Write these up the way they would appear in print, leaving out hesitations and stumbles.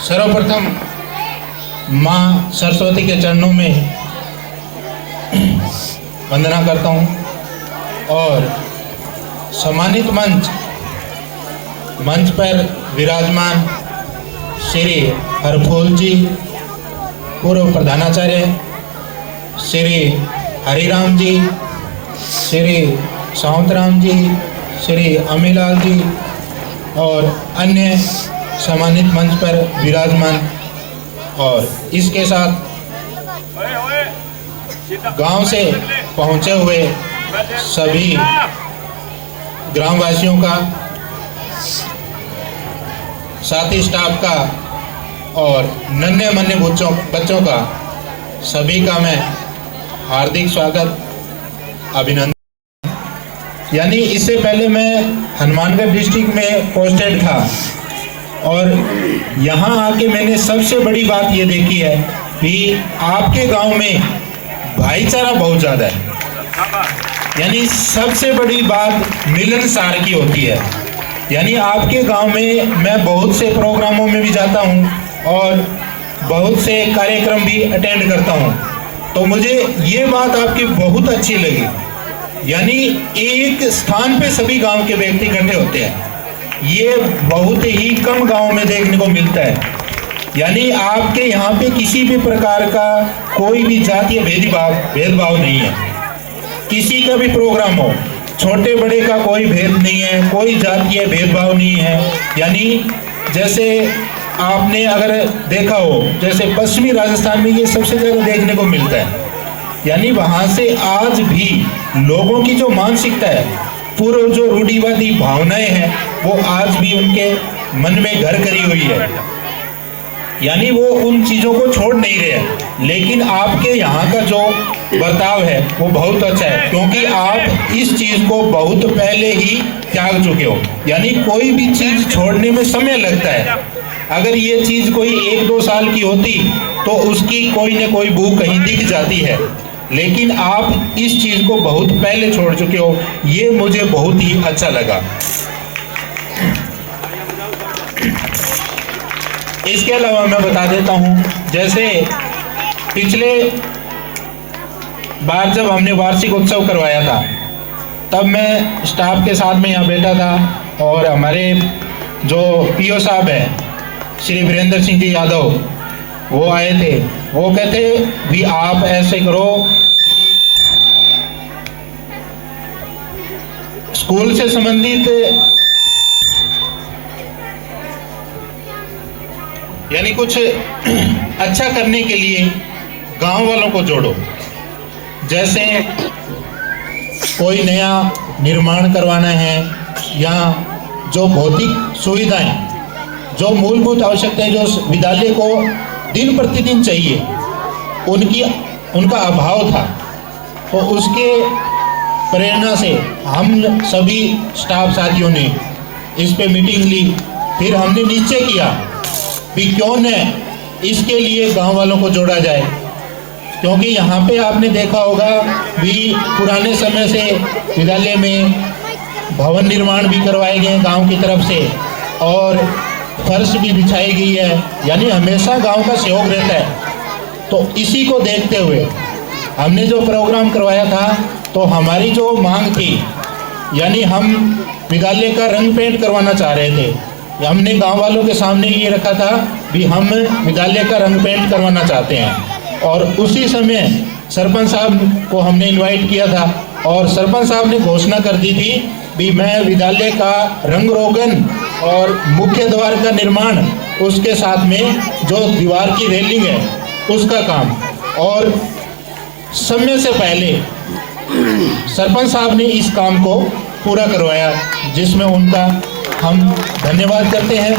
सर्वप्रथम माँ सरस्वती के चरणों में वंदना करता हूँ और सम्मानित मंच पर विराजमान श्री हरफूल जी, पूर्व प्रधानाचार्य, श्री हरिराम जी, श्री सावंतराम जी, श्री अमीलाल जी और अन्य सम्मानित मंच पर विराजमान, और इसके साथ गांव से पहुंचे हुए सभी ग्रामवासियों का, साथी स्टाफ का और नन्हे मन्ने बच्चों का, सभी का मैं हार्दिक स्वागत, अभिनंदन। यानी इससे पहले मैं हनुमानगढ़ डिस्ट्रिक्ट में पोस्टेड था और यहाँ आके मैंने सबसे बड़ी बात ये देखी है कि आपके गांव में भाईचारा बहुत ज़्यादा है। यानी सबसे बड़ी बात मिलनसार की होती है। यानी आपके गांव में मैं बहुत से प्रोग्रामों में भी जाता हूँ और बहुत से कार्यक्रम भी अटेंड करता हूँ, तो मुझे ये बात आपकी बहुत अच्छी लगी। यानी एक स्थान पे सभी गांव के व्यक्ति इकट्ठे होते हैं, ये बहुत ही कम गांव में देखने को मिलता है। यानी आपके यहाँ पे किसी भी प्रकार का कोई भी जातीय भेदभाव नहीं है। किसी का भी प्रोग्राम हो, छोटे बड़े का कोई भेद नहीं है, कोई जातीय भेदभाव नहीं है। यानी जैसे आपने अगर देखा हो, जैसे पश्चिमी राजस्थान में ये सबसे ज़्यादा देखने को मिलता है। यानी वहाँ से आज भी लोगों की जो मानसिकता है, पूर्व जो रूढ़िवादी भावनाएं हैं, वो आज भी उनके मन में घर करी हुई है। यानी वो उन चीज़ों को छोड़ नहीं रहे। लेकिन आपके यहाँ का जो बर्ताव है वो बहुत अच्छा है, क्योंकि आप इस चीज़ को बहुत पहले ही त्याग चुके हो। यानी कोई भी चीज़ छोड़ने में समय लगता है। अगर ये चीज़ कोई 1-2 साल की होती तो उसकी कोई न कोई भूख कहीं दिख जाती है, लेकिन आप इस चीज़ को बहुत पहले छोड़ चुके हो। ये मुझे बहुत ही अच्छा लगा। इसके अलावा मैं बता देता हूँ, जैसे पिछले बार जब हमने वार्षिक उत्सव करवाया था, तब मैं स्टाफ के साथ में यहाँ बैठा था और हमारे जो पीओ साहब हैं श्री वीरेंद्र सिंह जी यादव, वो आए थे। वो कहते भी आप ऐसे करो, स्कूल से संबंधित यानी कुछ अच्छा करने के लिए गांव वालों को जोड़ो। जैसे कोई नया निर्माण करवाना है या जो भौतिक सुविधाएं, जो मूलभूत आवश्यकताएं जो विद्यालय को दिन प्रतिदिन चाहिए, उनका अभाव था। तो उसके प्रेरणा से हम सभी स्टाफ साथियों ने इस पे मीटिंग ली। फिर हमने निश्चय किया भी क्यों न इसके लिए गांव वालों को जोड़ा जाए, क्योंकि यहाँ पे आपने देखा होगा भी पुराने समय से विद्यालय में भवन निर्माण भी करवाए गए गांव की तरफ से और फर्श भी बिछाई गई है। यानी हमेशा गांव का सहयोग रहता है। तो इसी को देखते हुए हमने जो प्रोग्राम करवाया था, तो हमारी जो मांग थी, यानी हम विद्यालय का रंग पेंट करवाना चाह रहे थे। हमने गांव वालों के सामने ये रखा था भी हम विद्यालय का रंग पेंट करवाना चाहते हैं। और उसी समय सरपंच साहब को हमने इनवाइट किया था और सरपंच साहब ने घोषणा कर दी थी भी मैं विद्यालय का रंग रोगन और मुख्य द्वार का निर्माण, उसके साथ में जो दीवार की रेलिंग है उसका काम, और समय से पहले सरपंच साहब ने इस काम को पूरा करवाया, जिसमें उनका हम धन्यवाद करते हैं।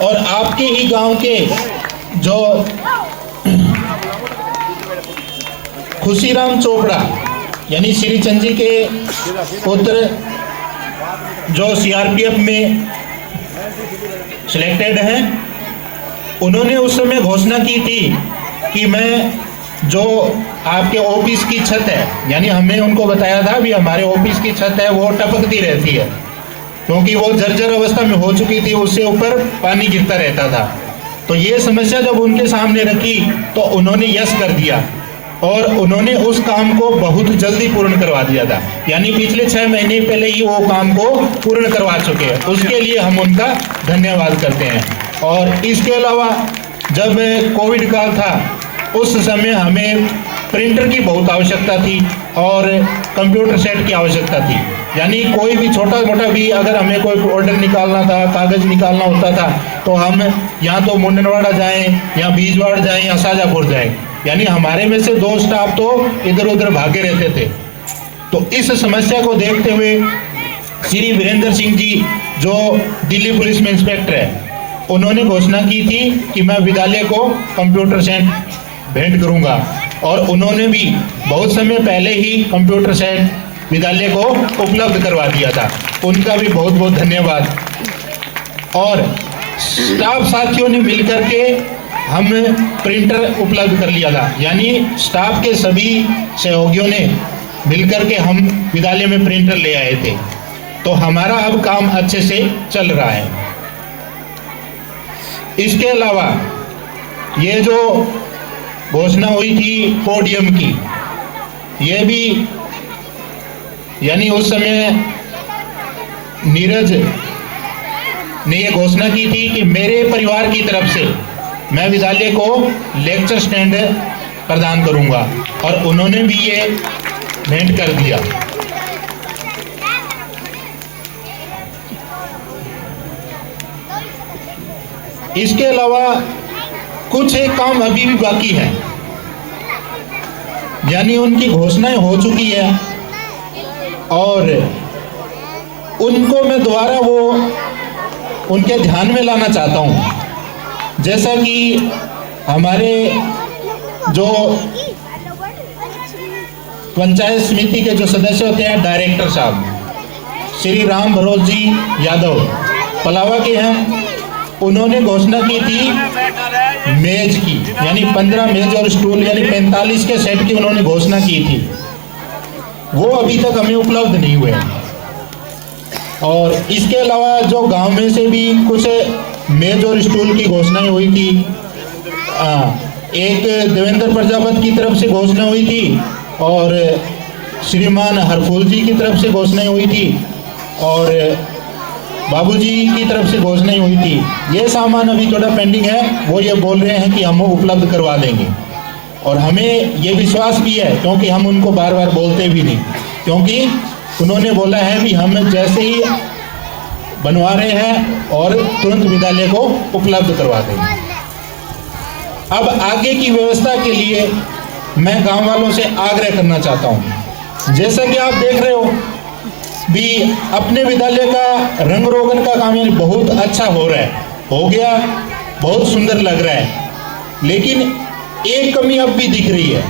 और आपके ही गांव के जो खुशीराम चोपड़ा यानी श्री चंद जी के पुत्र जो सीआरपीएफ में सिलेक्टेड हैं, उन्होंने उस समय घोषणा की थी कि मैं जो आपके ऑफिस की छत है, यानी हमने उनको बताया था भी हमारे ऑफिस की छत है वो टपकती रहती है, क्योंकि वो जर्जर अवस्था में हो चुकी थी, उससे ऊपर पानी गिरता रहता था। तो ये समस्या जब उनके सामने रखी तो उन्होंने यस कर दिया और उन्होंने उस काम को बहुत जल्दी पूर्ण करवा दिया था। यानी पिछले 6 महीने पहले ही वो काम को पूर्ण करवा चुके हैं। उसके लिए हम उनका धन्यवाद करते हैं। और इसके अलावा जब कोविड काल था उस समय हमें प्रिंटर की बहुत आवश्यकता थी और कंप्यूटर सेट की आवश्यकता थी। यानी कोई भी छोटा मोटा भी अगर हमें कोई ऑर्डर निकालना था, कागज़ निकालना होता था, तो हम या तो मुंडनवाड़ा जाएं या बीजवाड़ जाएं या शाजापुर जाएं। यानी हमारे में से 2 स्टाफ तो इधर उधर भागे रहते थे। तो इस समस्या को देखते हुए श्री वीरेंद्र सिंह जी जो दिल्ली पुलिस में इंस्पेक्टर है, उन्होंने घोषणा की थी कि मैं विद्यालय को कंप्यूटर सेट भेंट करूंगा और उन्होंने भी बहुत समय पहले ही कंप्यूटर सेट विद्यालय को उपलब्ध करवा दिया था। उनका भी बहुत बहुत धन्यवाद। और स्टाफ साथियों ने मिलकर के हम प्रिंटर उपलब्ध कर लिया था। यानी स्टाफ के सभी सहयोगियों ने मिलकर के हम विद्यालय में प्रिंटर ले आए थे। तो हमारा अब काम अच्छे से चल रहा है। इसके अलावा ये जो घोषणा हुई थी पोडियम की, ये भी यानी उस समय नीरज ने ये घोषणा की थी कि मेरे परिवार की तरफ से मैं विद्यालय को लेक्चर स्टैंड प्रदान करूंगा और उन्होंने भी ये भेंट कर दिया। इसके अलावा कुछ एक काम अभी भी बाकी है। यानी उनकी घोषणाएं हो चुकी है और उनको मैं दोबारा वो उनके ध्यान में लाना चाहता हूं। जैसा कि हमारे जो पंचायत समिति के जो सदस्य होते हैं, डायरेक्टर साहब श्री राम भरोज जी यादव पलावा के हैं, उन्होंने घोषणा की थी मेज की, यानी 15 मेज और स्टूल यानी 45 के सेट की उन्होंने घोषणा की थी। वो अभी तक हमें उपलब्ध नहीं हुए। और इसके अलावा जो गांव में से भी कुछ मेज और स्टूल की घोषणाएं हुई थी। एक देवेंद्र प्रजापति की तरफ से घोषणा हुई थी और श्रीमान हरफूल जी की तरफ से घोषणाएं हुई थी और बाबूजी की तरफ से घोषणाएं हुई थी। ये सामान अभी थोड़ा पेंडिंग है, वो ये बोल रहे हैं कि हम उपलब्ध करवा देंगे। और हमें ये विश्वास भी है क्योंकि हम उनको बार बार बोलते भी नहीं, क्योंकि उन्होंने बोला है भी हम जैसे ही बनवा रहे हैं और तुरंत विद्यालय को उपलब्ध करवा देंगे। अब आगे की व्यवस्था के लिए मैं गांव वालों से आग्रह करना चाहता हूं। जैसा कि आप देख रहे हो भी अपने विद्यालय का रंग रोगन का काम यानी बहुत अच्छा हो रहा है, हो गया, बहुत सुंदर लग रहा है। लेकिन एक कमी अब भी दिख रही है,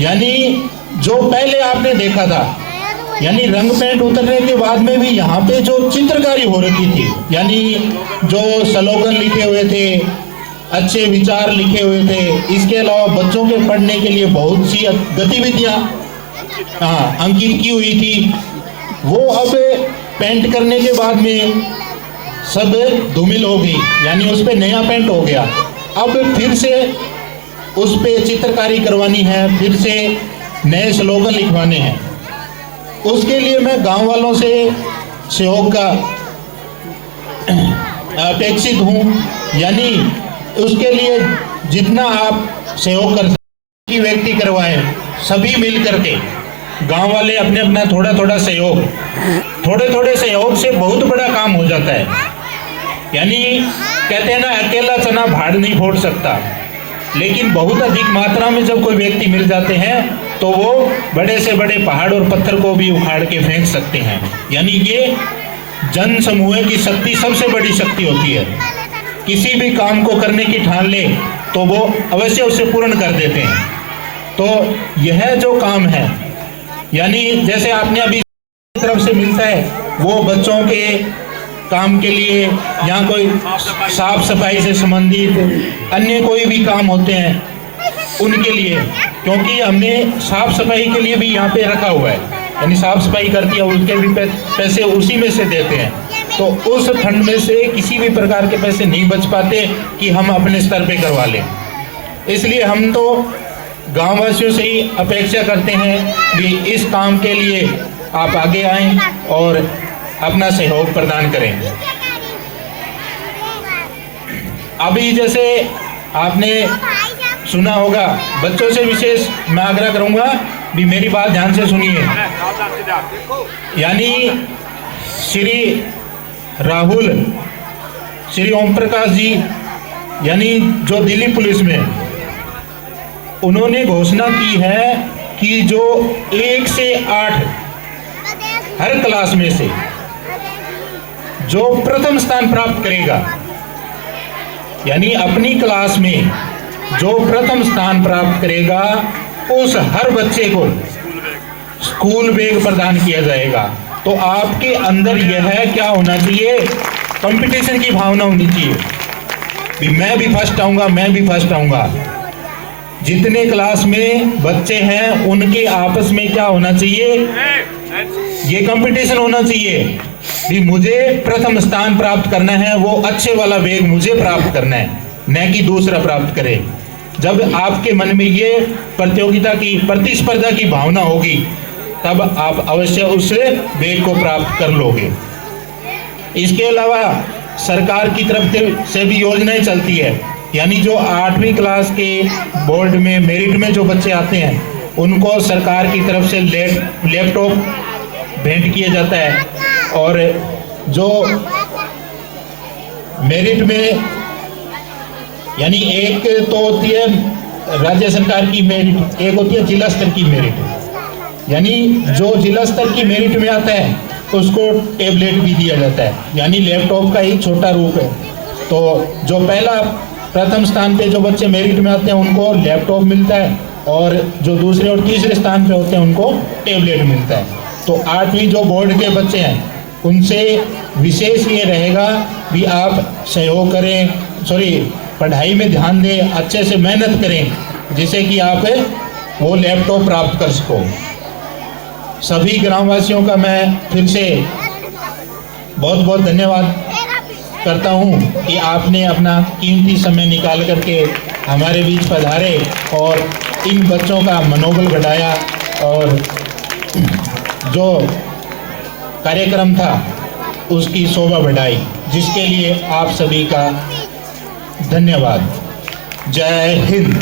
यानी जो पहले आपने देखा था, यानी रंग पेंट उतरने के बाद में भी यहाँ पे जो चित्रकारी हो रखी थी, यानी जो स्लोगन लिखे हुए थे, अच्छे विचार लिखे हुए थे, इसके अलावा बच्चों के पढ़ने के लिए बहुत सी गतिविधियाँ अंकित की हुई थी, वो अब पेंट करने के बाद में सब धूमिल हो गई, यानी उस पर नया पेंट हो गया। अब फिर से उस पे चित्रकारी करवानी है, फिर से नए स्लोगन लिखवाने हैं। उसके लिए मैं गांव वालों से सहयोग का अपेक्षित हूं। यानी उसके लिए जितना आप सहयोग कर सकते व्यक्ति करवाएं, सभी मिल करके गांव वाले अपने अपना थोड़ा थोड़ा सहयोग, थोड़े थोड़े सहयोग से बहुत बड़ा काम हो जाता है। यानी कहते हैं ना, अकेला चना भाड़ नहीं फोड़ सकता, लेकिन बहुत अधिक मात्रा में जब कोई व्यक्ति मिल जाते हैं तो वो बड़े से बड़े पहाड़ और पत्थर को भी उखाड़ के फेंक सकते हैं। यानी ये जन समूह की शक्ति सबसे बड़ी शक्ति होती है। किसी भी काम को करने की ठान ले तो वो अवश्य उसे पूर्ण कर देते हैं। तो यह जो काम है, यानी जैसे आपने अभी तरफ से मिलता है, वो बच्चों के काम के लिए या कोई साफ सफाई से संबंधित अन्य कोई भी काम होते हैं उनके लिए, क्योंकि हमने साफ सफाई के लिए भी यहाँ पे रखा हुआ है। यानी साफ सफाई करती है, उसके भी पैसे उसी में से देते हैं। तो उस फंड में से किसी भी प्रकार के पैसे नहीं बच पाते कि हम अपने स्तर पे करवा लें। इसलिए हम तो गाँव वासियों से ही अपेक्षा करते हैं कि इस काम के लिए आप आगे आएं और अपना सहयोग प्रदान करें। अभी जैसे आपने सुना होगा, बच्चों से विशेष मैं आग्रह करूंगा भी मेरी बात ध्यान से सुनिए। यानी श्री राहुल, श्री ओम प्रकाश जी, यानी जो दिल्ली पुलिस में, उन्होंने घोषणा की है कि जो 1 से 8 हर क्लास में से जो प्रथम स्थान प्राप्त करेगा, यानी अपनी क्लास में जो प्रथम स्थान प्राप्त करेगा, उस हर बच्चे को स्कूल बैग प्रदान किया जाएगा। तो आपके अंदर यह क्या होना चाहिए, कंपटीशन की भावना होनी चाहिए भी मैं भी फर्स्ट आऊंगा, मैं भी फर्स्ट आऊंगा। जितने क्लास में बच्चे हैं उनके आपस में क्या होना चाहिए, ये कंपटीशन होना चाहिए भी मुझे प्रथम स्थान प्राप्त करना है, वो अच्छे वाला बैग मुझे प्राप्त करना है, न कि दूसरा प्राप्त करे। जब आपके मन में ये प्रतियोगिता की, प्रतिस्पर्धा की भावना होगी, तब आप अवश्य उस बैग को प्राप्त कर लोगे। इसके अलावा सरकार की तरफ से भी योजनाएं चलती है, यानी जो 8वीं क्लास के बोर्ड में मेरिट में जो बच्चे आते हैं, उनको सरकार की तरफ से लैपटॉप भेंट किया जाता है। और जो मेरिट में, यानी एक तो होती है राज्य सरकार की मेरिट, एक होती है जिला स्तर की मेरिट। यानी जो जिला स्तर की मेरिट में आता है उसको टेबलेट भी दिया जाता है, यानी लैपटॉप का ही छोटा रूप है। तो जो पहला प्रथम स्थान पे जो बच्चे मेरिट में आते हैं उनको लैपटॉप मिलता है, और जो दूसरे और तीसरे स्थान पे होते हैं उनको टेबलेट मिलता है। तो 8वीं जो बोर्ड के बच्चे हैं उनसे विशेष ये रहेगा भी आप सहयोग करें, पढ़ाई में ध्यान दें, अच्छे से मेहनत करें, जिससे कि आप वो लैपटॉप प्राप्त कर सको। सभी ग्रामवासियों का मैं फिर से बहुत बहुत धन्यवाद करता हूं कि आपने अपना कीमती समय निकाल करके हमारे बीच पधारे और इन बच्चों का मनोबल बढ़ाया, और जो कार्यक्रम था उसकी शोभा बढ़ाई, जिसके लिए आप सभी का धन्यवाद। जय हिंद।